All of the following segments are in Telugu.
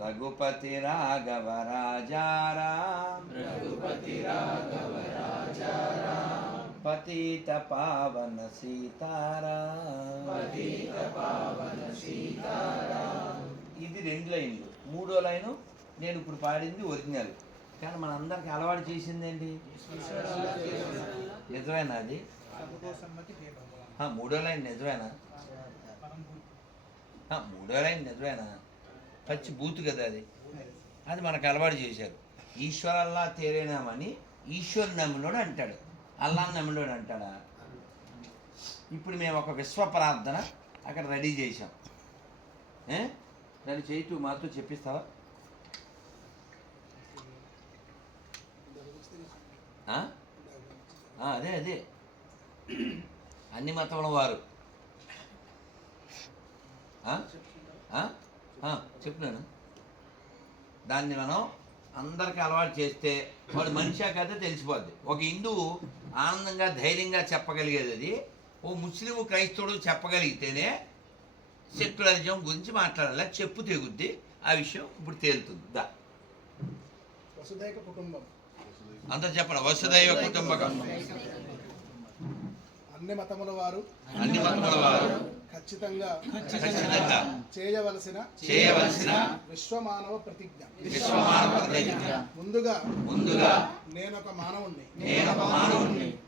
रघुपति राघव राजा राम पतित पावन सीताराम ఇది 2 లైన్లు. 3వ లైను నేను ఇప్పుడు పాడింది ఒరిజినల్, కానీ మనందరికి అలవాటు చేసిందేంటి? నిజమేనా అది? 3వ లైన్ నిజమేనా? 3వ లైన్ నిజమేనా? పచ్చి బూతు కదా అది. అది మనకు అలవాటు చేశారు. ఈశ్వరల్లా తేరేనామని ఈశ్వరు నమ్మినోడు అంటాడు, అల్లా నమ్మినోడు అంటాడా? ఇప్పుడు మేము ఒక విశ్వ ప్రార్థన అక్కడ రెడీ చేసాం. దాన్ని చేయటూ మాతో చెప్పిస్తావా? అదే అదే అన్ని మతముల వారు చెప్తున్నాను. దాన్ని మనం అందరికీ అలవాటు చేస్తే వాడు మనిషా కదా తెలిసిపోద్ది. ఒక హిందువు ఆనందంగా ధైర్యంగా చెప్పగలిగేది అది ఓ ముస్లిం క్రైస్తవుడు చెప్పగలిగితేనే సెక్యులరిజం గురించి మాట్లాడాలి. చెప్పు తెగుద్ది, ఆ విషయం ఇప్పుడు తేలుతుంది. వసుదైక కుటుంబం అంతా చెప్పండి. వసుదైవ కుటుంబకం. అన్ని మతముల వారు ఖచ్చితంగా చేయవలసిన విశ్వమానవ ప్రతిజ్ఞ. ముందుగా నేనొక మానవుణ్ణి,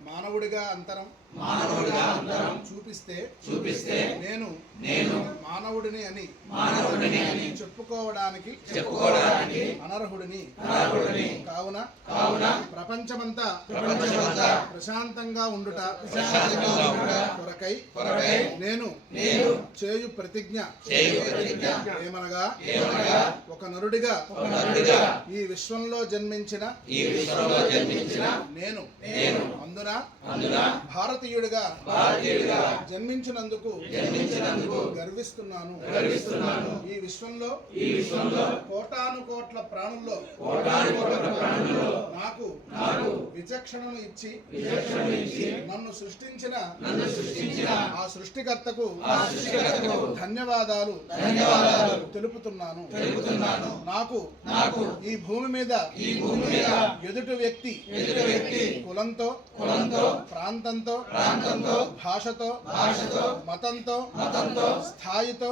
మానవుడిగా అంతరం చూపిస్తే నేను మానవుడిని అని చెప్పుకోవడానికి అనర్హుడిని. కావున ప్రపంచమంతా ప్రశాంతంగా ఉండుట కొరకై నేను చేయు ప్రతిజ్ఞ ఏమనగా, ఒక నరుడిగా ఈ విశ్వంలో జన్మించిన నేను అందున భారతీయుడిగా జన్మించినందుకు గర్విస్తున్నాను. ఈ విశ్వంలో కోటాను కోట్ల ప్రాణుల్లో నాకు విచక్షణను ఇచ్చి నన్ను సృష్టించిన ఆ సృష్టికర్తకు ధన్యవాదాలు తెలుపుతున్నాను. నాకు ఈ భూమి మీద ఎదుటి వ్యక్తి కులంతో ప్రాంతంతో భాషతో మతంతో స్థాయితో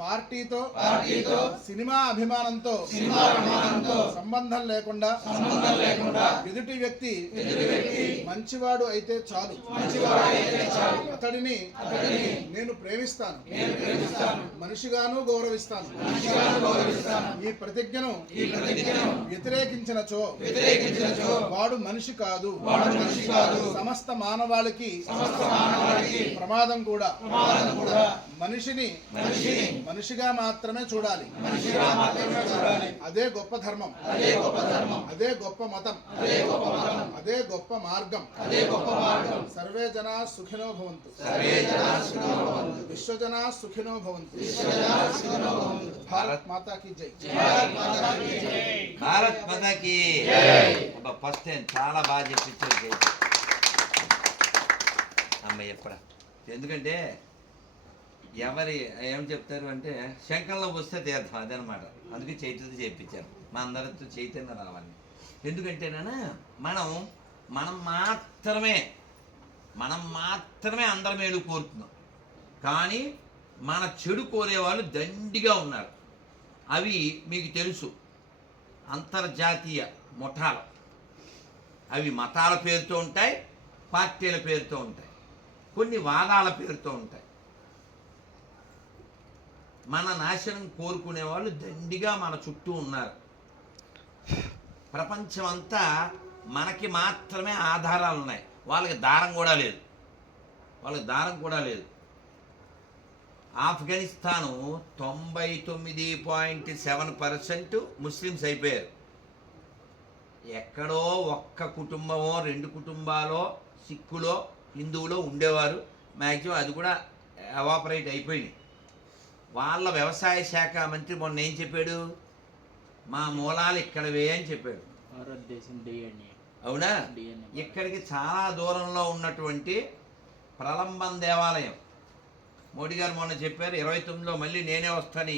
పార్టీతో సినిమా అభిమానంతో సంబంధం లేకుండా ఎదుటి వ్యక్తి మంచివాడు అయితే చాలు, అతడిని నేను ప్రేమిస్తాను, మనిషిగాను గౌరవిస్తాను. ఈ ప్రతిజ్ఞను వ్యతిరేకించినచో వాడు మనిషి కాదు, సమస్త మానవాళికి ప్రమాదం కూడా. మనిషిని మనిషిగా మాత్రమే చూడాలి. అదే గొప్ప ధర్మం, అదే గొప్ప మతం, అదే గొప్ప మార్గం. సర్వే జనా సుఖినో భవంతు, విశ్వజనా సుఖినో భవంతు. భారత్ మాతా కీ జై. భారత్ మాతా కీ. ఫస్ట్ టైం చాలా బాగా చెప్పించారు అమ్మాయి ఎప్పుడా. ఎందుకంటే ఎవరి ఏం చెప్తారు అంటే శంఖంలో వస్తే తీర్థం అదనమాట. అందుకే చైతన్యం చేయించారు, మా అందరితో చైతన్యం రావాలి. ఎందుకంటేనా మనం మాత్రమే అందరి మేలు కోరుతున్నాం, కానీ మన చెడు కోరేవాళ్ళు దండిగా ఉన్నారు. అవి మీకు తెలుసు, అంతర్జాతీయ ముఠాలు. అవి మతాల పేరుతో ఉంటాయి, పార్టీల పేరుతో ఉంటాయి, కొన్ని వాదాల పేరుతో ఉంటాయి. మన నాశనం కోరుకునే వాళ్ళు దండిగా మన చుట్టూ ఉన్నారు. ప్రపంచమంతా మనకి మాత్రమే ఆధారాలు ఉన్నాయి, వాళ్ళకి దారం కూడా లేదు. ఆఫ్ఘనిస్తాను 99.7% ముస్లిమ్స్ అయిపోయారు. ఎక్కడో ఒక్క కుటుంబమో 2 కుటుంబాలో సిక్కులో హిందువులో ఉండేవారు. మ్యాక్సిమం అది కూడా ఎవాపరేట్ అయిపోయింది. వాళ్ళ వ్యవసాయ శాఖ మంత్రి మొన్న ఏం చెప్పాడు? మా మూలాలు ఇక్కడవే అని చెప్పాడు. అవునా? ఇక్కడికి చాలా దూరంలో ఉన్నటువంటి ప్రలంబన్ దేవాలయం మోడీ గారు మొన్న చెప్పారు 29లో మళ్ళీ నేనే వస్తాను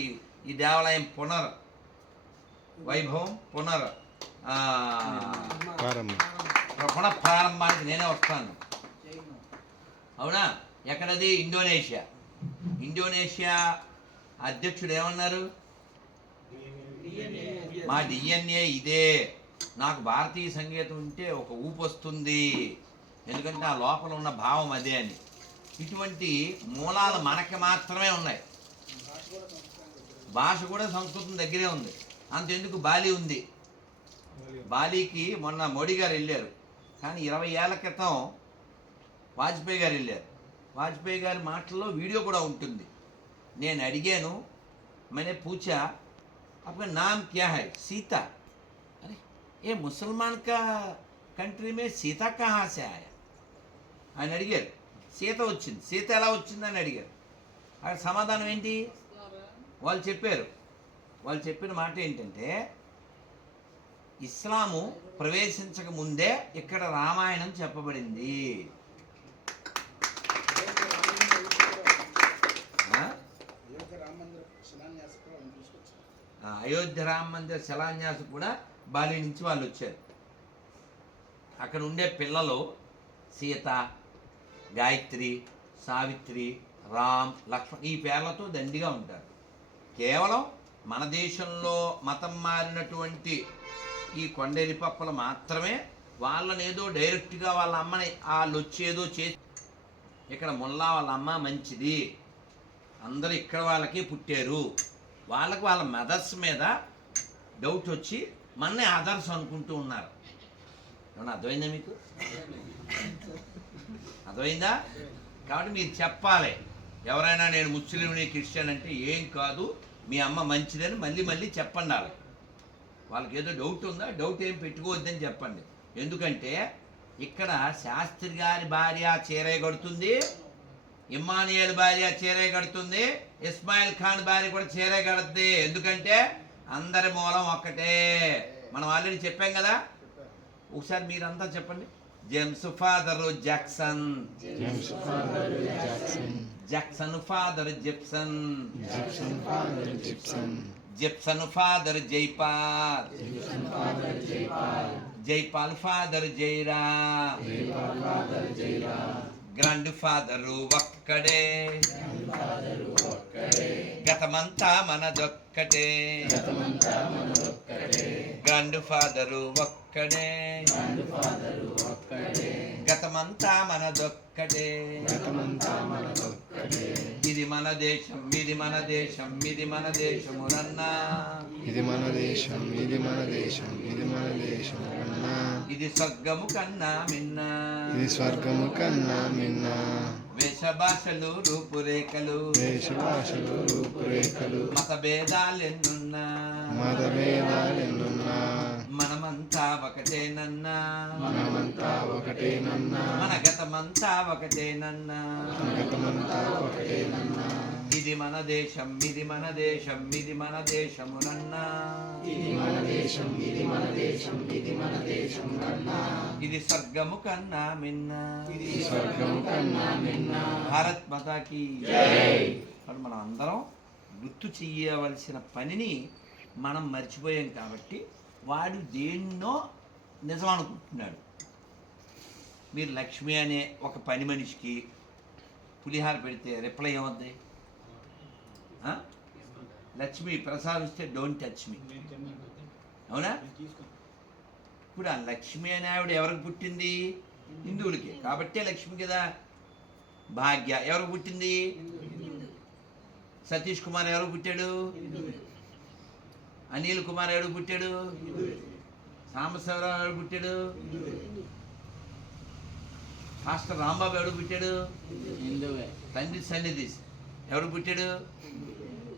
ఈ దేవాలయం వైభవం పునఃప్రారంభానికి నేనే వస్తాను. అవునా? ఎక్కడది? ఇండోనేషియా అధ్యక్షుడు ఏమన్నారు? మా డిఎన్ఏ ఇదే, నాకు భారతీయ సంగీతం ఉంటే ఒక ఊపు వస్తుంది, ఎందుకంటే ఆ లోపల ఉన్న భావం అదే అని. ఇటువంటి మూలాలు మనకి మాత్రమే ఉన్నాయి. భాష కూడా సంస్కృతం దగ్గరే ఉంది. అంతెందుకు, బాలి ఉంది. బాలీకి మొన్న మోడీ గారు వెళ్ళారు, కానీ 20 ఏళ్ల క్రితం వాజ్పేయి గారు వెళ్ళారు. వాజ్పేయి గారి మాటల్లో వీడియో కూడా ఉంటుంది. నేను అడిగాను, मैंने पूछा आपका नाम क्या है? सीता. अरे ये मुसलमान का कंट्री में सीता कहाँ से आया ఆయన అడిగారు. సీత వచ్చింది, సీత ఎలా వచ్చిందని అడిగారు. అక్కడ సమాధానం ఏంటి? వాళ్ళు చెప్పిన మాట ఏంటంటే, ఇస్లాము ప్రవేశించక ముందే ఇక్కడ రామాయణం చెప్పబడింది. అయోధ్య రామ మందిర శిలాన్యాసం కూడా బాలి నుంచి వాళ్ళు వచ్చారు. అక్కడ ఉండే పిల్లలు సీత, గాయత్రి, సావిత్రి, రామ్, లక్ష్మణ్ ఈ పేర్లతో దండిగా ఉంటారు. కేవలం మన దేశంలో మతం మారినటువంటి ఈ కొండేరి పప్పలు మాత్రమే వాళ్ళని ఏదో డైరెక్ట్గా వాళ్ళ అమ్మని వాళ్ళు వచ్చేదో చేసి, ఇక్కడ ముల్లా వాళ్ళ అమ్మ మంచిది, అందరూ ఇక్కడ వాళ్ళకి పుట్టారు, వాళ్ళకి వాళ్ళ మదర్స్ మీద డౌట్ వచ్చి మననే ఆదర్శ్ అనుకుంటూ ఉన్నారు. ఏమన్నా అర్థమైందా మీకు? అర్థమైందా? కాబట్టి మీరు చెప్పాలి. ఎవరైనా నేను ముస్లింని, క్రిస్టియన్ అంటే ఏం కాదు, మీ అమ్మ మంచిదని మళ్ళీ చెప్పండి. వాళ్ళకి ఏదో డౌట్ ఉందా, డౌట్ ఏం పెట్టుకోవద్దని చెప్పండి. ఎందుకంటే ఇక్కడ శాస్త్రి గారి భార్య చీరే కడుతుంది, ఇమ్మానియల్ భార్య చీరే కడుతుంది, ఇస్మాయిల్ ఖాన్ భార్య కూడా చీరే కడుతుంది. ఎందుకంటే అందరి మూలం ఒక్కటే. మనం ఆల్రెడీ చెప్పాం కదా. ఒకసారి మీరంతా చెప్పండి. James father Jackson, Jackson father Gibson, Gibson father Jaipal, Jaipal father Jairam, grand father ఒక్కడే, గతమంతా మనదొక్కటే, గ్రాండ్ ఫాదరు ఒక్కడే, గతమంతా మనదొక్కటే, ఇది మన దేశం, ఇది మన దేశం, ఇది మన దేశమునన్నా, ఇది మన దేశం, ఇది మన దేశం, ఇది మన దేశం కన్నా, ఇది స్వర్గము కన్నా మిన్నా, ఇది స్వర్గము కన్నా మిన్నా, వేషభాషలు రూపురేఖలు, వేషభాషలు రూపురేఖలు, మతభేదాలెన్నున్నా, మతభేదాలెన్నున్నా, మనమంతా ఒకటేనన్నా, మనమంతా ఒకటేనన్నా, మన గతమంతా ఒకటేనన్నా, గతమంతా ఒకటేనన్నా, ఇది మన దేశం, ఇది మన దేశం, ఇది మన దేశమునన్నా, ఇది మన దేశం, ఇది మన దేశం, ఇది మన దేశం కన్నా, ఇది స్వర్గము కన్నా మిన్నా, ఇది స్వర్గము కన్నా మిన్నా. భారత్ మాతాకి మనం అందరం గుర్తు చెయ్యవలసిన పనిని మనం మర్చిపోయాం. కాబట్టి వాడు దేన్నో నిజం అనుకుంటున్నాడు. మీరు లక్ష్మి అనే ఒక పని మనిషికి పులిహార పెడితే రిప్లై ఏమవుద్ది? లక్ష్మి ప్రసాదిస్తే డోంట్ టచ్ మీ, అవునా? ఇప్పుడు ఆ లక్ష్మి అనే ఆవిడ ఎవరికి పుట్టింది? హిందువులకి. కాబట్టే లక్ష్మి కదా. భాగ్య ఎవరికి పుట్టింది? సతీష్ కుమార్ ఎవరికి పుట్టాడు? అనిల్ కుమార్ ఎవరికి పుట్టాడు? సాంబశివరావు ఎవరికి పుట్టాడు? మాస్టర్ రాంబాబు ఎవరికి పుట్టాడు? తండ్రి సన్నిధి ఎవరికి పుట్టాడు?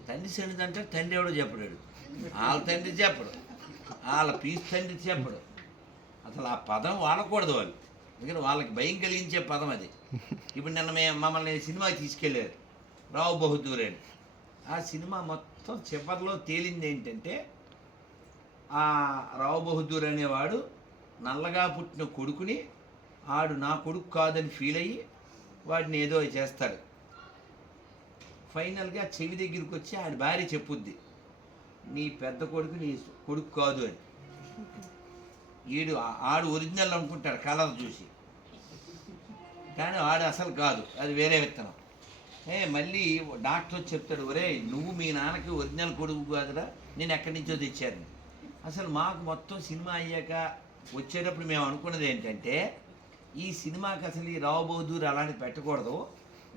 తండ్రి సన్నిధి అంటే తండ్రి ఎవడో చెప్పడాడు, వాళ్ళ తండ్రి చెప్పడు, వాళ్ళ పీస్ తండ్రి చెప్పడు. అసలు ఆ పదం వాడకూడదు వాళ్ళు, ఎందుకంటే వాళ్ళకి భయం కలిగించే పదం అది. ఇప్పుడు నిన్న మమ్మల్ని సినిమాకి తీసుకెళ్ళారు, రావు బహదూర్ అని. ఆ సినిమా మొత్తం చివరిలో తేలింది ఏంటంటే, ఆ రావు బహదూర్ అనేవాడు నల్లగా పుట్టిన కొడుకుని ఆడు నా కొడుకు కాదని ఫీల్ అయ్యి వాడిని ఏదో చేస్తాడు. ఫైనల్గా చెవి దగ్గరికి వచ్చి ఆడి భార్య చెప్పుద్ది, నీ పెద్ద కొడుకు నీ కొడుకు కాదు అని. ఆడు ఒరిజినల్ అనుకుంటాడు కలర్ చూసి, కానీ ఆడు అసలు కాదు, అది వేరే విత్తనం. మళ్ళీ డాక్టర్ వచ్చి చెప్తాడు, ఒరే నువ్వు మీ నాన్నకి ఒరిజినల్ కొడుకు కాదురా, నేను ఎక్కడి నుంచో తెచ్చాను. అసలు మాకు మొత్తం సినిమా అయ్యాక వచ్చేటప్పుడు మేము అనుకున్నది ఏంటంటే, ఈ సినిమాకి అసలు ఈ రావు బహదూర్ అలాంటివి పెట్టకూడదు,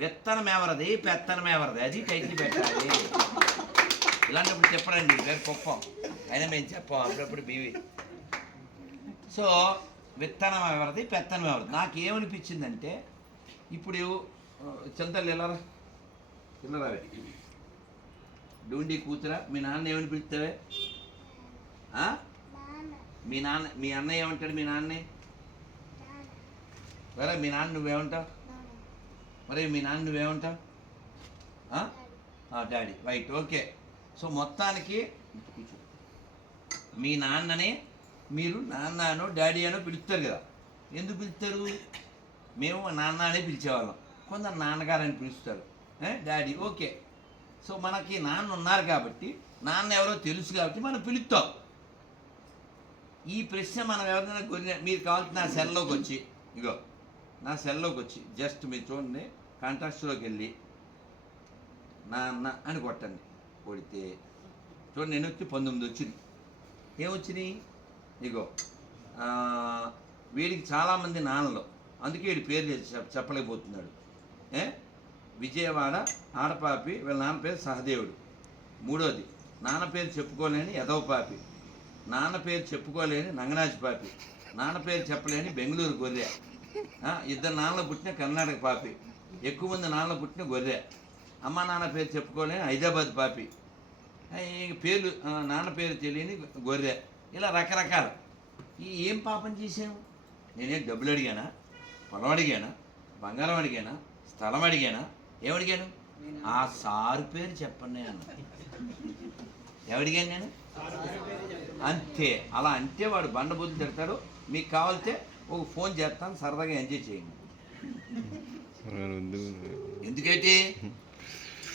విత్తనం ఎవరది పెత్తనం ఎవరది, అది టైటిల్ పెట్టాలి. ఇలాంటప్పుడు చెప్పడండి వేరే గొప్పం, అయినా మేము చెప్పాం అప్పుడప్పుడు బీవీ. సో విత్తనం ఎవరిది పెత్తనం ఎవరిది. నాకేమనిపించిందంటే, ఇప్పుడు చింతలు వెళ్ళరా పిల్లరావే డూండి కూతురా, మీ నాన్న ఏమని పిలుస్తావే? మీ అన్న ఏమంటాడు? మీ నాన్నే వరే మీ నాన్న నువ్వేమంటావు? మరి మీ నాన్న నువ్వేమంటావు? డాడీ. Right, okay. సో మొత్తానికి మీ నాన్ననే మీరు నాన్న అనో డాడీ అనో పిలుస్తారు కదా. ఎందుకు పిలుస్తారు? మేము నాన్న అనే పిలిచేవాళ్ళం, కొందరు నాన్నగారు అని పిలుస్తారు, డాడీ. ఓకే. సో మనకి నాన్న ఉన్నారు కాబట్టి, నాన్న ఎవరో తెలుసు కాబట్టి మనం పిలుస్తాం. ఈ ప్రశ్న మనం ఎవరైనా మీరు కావాల్సి నా సెల్లోకి వచ్చి, ఇగో నా సెల్లోకి వచ్చి జస్ట్ మీరు చూడండి, కాంటాక్ట్స్లోకి వెళ్ళి నాన్న అని కొట్టండి. కొడితే చూడండి, నేను వచ్చి 19 వచ్చింది. ఏమొచ్చినాయి? ఇగో వీడికి చాలామంది నాన్నలు, అందుకే వీడి పేరు చెప్పలేకపోతున్నాడు. విజయవాడ ఆడపాపి, వీళ్ళ నాన్న పేరు సహదేవుడు. మూడోది, నాన్న పేరు చెప్పుకోలేని ఎదవపాపి, నాన్న పేరు చెప్పుకోలేని నంగనాచి పాపి, నాన్న పేరు చెప్పలేని బెంగళూరు గొర్రె, ఇద్దరు నాన్నలు పుట్టిన కర్ణాటక పాపి, ఎక్కువ మంది నాన్నలు పుట్టిన గొర్రె, అమ్మ నాన్న పేరు చెప్పుకోలేని హైదరాబాద్ పాపి, పేర్లు నాన్న పేరు తెలియని గొర్రె, ఇలా రకరకాల. ఏం పాపం చేసాము? నేనేం డబ్బులు అడిగానా, పొలం అడిగానా, బంగారం అడిగానా, స్థలం అడిగానా? ఏమడిగాను? ఆ సారు పేరు చెప్పండి అన్న. ఎవడిగాను నేను? అంతే. అలా అంటే వాడు బండబుద్ధి తిడతాడు. మీకు కావాలితే ఒక ఫోన్ చేస్తాను, సరదాగా ఎంజాయ్ చేయండి.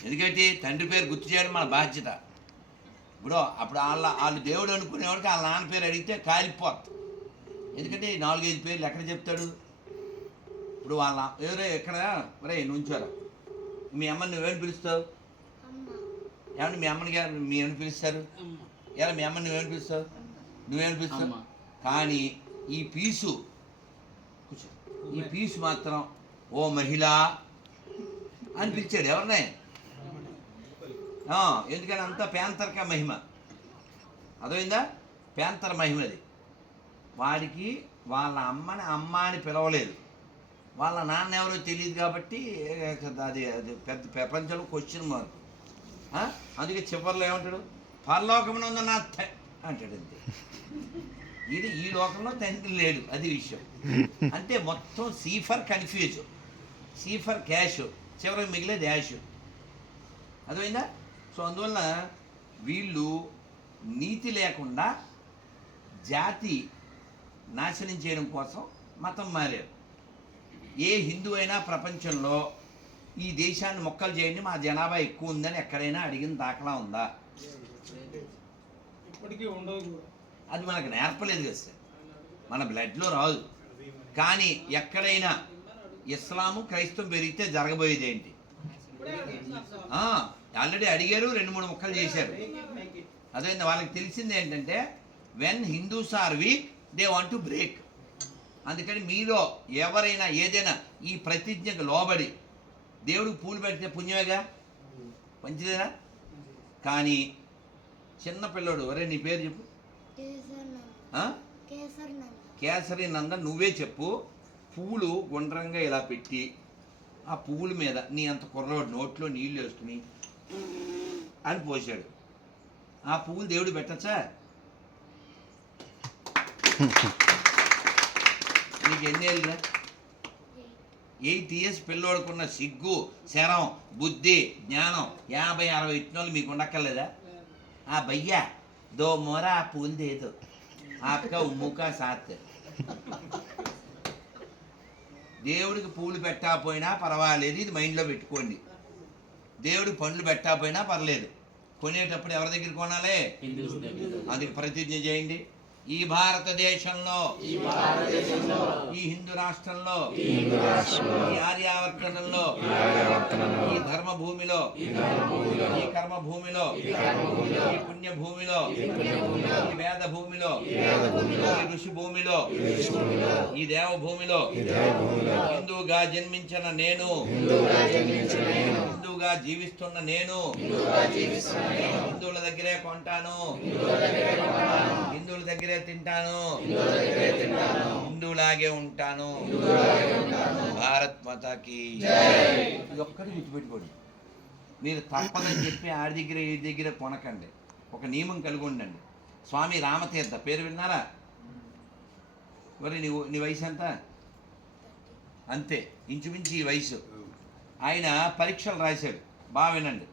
ఎందుకంటే తండ్రి పేరు గుర్తు చేయడం మన బాధ్యత. ఇప్పుడు అప్పుడు వాళ్ళు దేవుడు అనుకునేవాడికి వాళ్ళ నాన్న పేరు అడిగితే కాలిపోతుంది. ఎందుకంటే 4-5 పేర్లు ఎక్కడ చెప్తాడు? ఇప్పుడు వాళ్ళ ఎవరో ఎక్కడ ఒరే నుంచోరా, మీ అమ్మని నువ్వేమని పిలుస్తావు? ఏమన్నా మీ అమ్మని గారు మీ ఏమని పిలుస్తారు? ఎలా మీ అమ్మని నువ్వేమని పిలుస్తావు? నువ్వేమని పిలుస్తావు? కానీ ఈ పీసు మాత్రం ఓ మహిళ అని పిలిచాడు. ఎవరినే? ఎందుకని అంతా ప్యాంతర్క మహిమ, అర్థమైందా? ప్యాంతర్ మహిమది. వాడికి వాళ్ళ అమ్మని అమ్మ అని పిలవలేదు, వాళ్ళ నాన్న ఎవరో తెలియదు కాబట్టి అది పెద్ద ప్రపంచంలో క్వశ్చన్ మార్క్. అందుకే చివరిలో ఏమంటాడు? పరలోకంలో ఉన్న నా అంటాడు. అంతే. ఇది ఈ లోకంలో తండ్రి లేడు, అది విషయం. అంటే మొత్తం సీఫర్ కన్ఫ్యూజ్, సీఫర్ క్యాష్, చివరికి మిగిలేదు యాష్. అర్థమైందా? సో అందువల్ల వీళ్ళు నీతి లేకుండా జాతి నాశనం చేయడం కోసం మతం మారారు. ఏ హిందూ అయినా ప్రపంచంలో ఈ దేశాన్ని మొక్కలు చేయండి, మా జనాభా ఎక్కువ ఉందని ఎక్కడైనా అడిగిన దాఖలా ఉందా? అది మనకు నేర్పలేదు కదా సార్, మన బ్లడ్లో రాదు. కానీ ఎక్కడైనా ఇస్లాము క్రైస్తవం పెరిగితే జరగబోయేది ఏంటి? ఆల్రెడీ అడిగారు, 2-3 ముక్కలు చేశారు. అదే వాళ్ళకి తెలిసింది ఏంటంటే, when Hindus are weak they want to break. అందుకని మీలో ఎవరైనా ఏదైనా ఈ ప్రతిజ్ఞకు లోబడి దేవుడికి పూలు పెడితే పుణ్యమేగా, మంచిదేనా? కానీ చిన్న పిల్లోడు, ఒరే నీ పేరు చెప్పు. కేసరి నంద. నువ్వే చెప్పు. పువ్వులు గుండ్రంగా ఇలా పెట్టి ఆ పువ్వుల మీద నీ అంత కుర్రవాడు నోట్లో నీళ్ళు వేసుకుని అని పోసాడు. ఆ పువ్వులు దేవుడు పెట్టచ్చా? నీకు ఎన్ని ఏళ్ళురా? 8 years పిల్లోడుకున్న సిగ్గు, శరం, బుద్ధి, జ్ఞానం 50-60 ఇచ్చినోళ్ళు మీకు ఉండక్కర్లేదా? భయ్యా దో మోరా ఆ పూలు దేదో ఆప్కా ఉమ్ముకా సాత్. దేవుడికి పూలు పెట్టకపోయినా పర్వాలేదు, ఇది మైండ్లో పెట్టుకోండి. దేవుడు పండ్లు పెట్టకపోయినా పర్లేదు, కొనేటప్పుడు ఎవరి దగ్గర కొనాలి? అందుకు ప్రతిజ్ఞ చేయండి. ఈ భారతదేశంలో, ఈ హిందూ రాష్ట్రంలో, ఈ ఆర్యావర్తనంలో, ఈ ధర్మభూమిలో, ఈ కర్మభూమిలో, ఈ పుణ్యభూమిలో, ఈ వేద భూమిలో, ఈ ఋషి భూమిలో, ఈ దేవభూమిలో హిందువుగా జన్మించిన నేను, హిందువుగా జీవిస్తున్న నేను హిందువుల దగ్గరే కొంటాను, హిందువుల దగ్గరే తింటాను, హిందువులాగే ఉంటాను. భారత్ మాతాకి ఇది ఒక్కటి గుర్తుపెట్టుకోండి. మీరు తప్పదని చెప్పి ఆడి దగ్గర ఈ దగ్గర కొనకండి. ఒక నియమం కలిగి ఉండండి. స్వామి రామతీర్థ పేరు విన్నారా? మరి నీ వయసు ఎంత? అంతే, ఇంచుమించు ఈ వయసు. ఆయన పరీక్షలు రాశాడు, బాగా వినండి.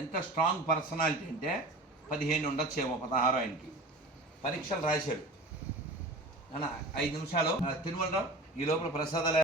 ఎంత స్ట్రాంగ్ పర్సనాలిటీ అంటే 15 ఉండొచ్చేమో, 16 ఆయనకి. పరీక్షలు రాశాడు. అన్న 5 నిమిషాలు తిరుమలరావు ఈ లోపల ప్రసాదాలు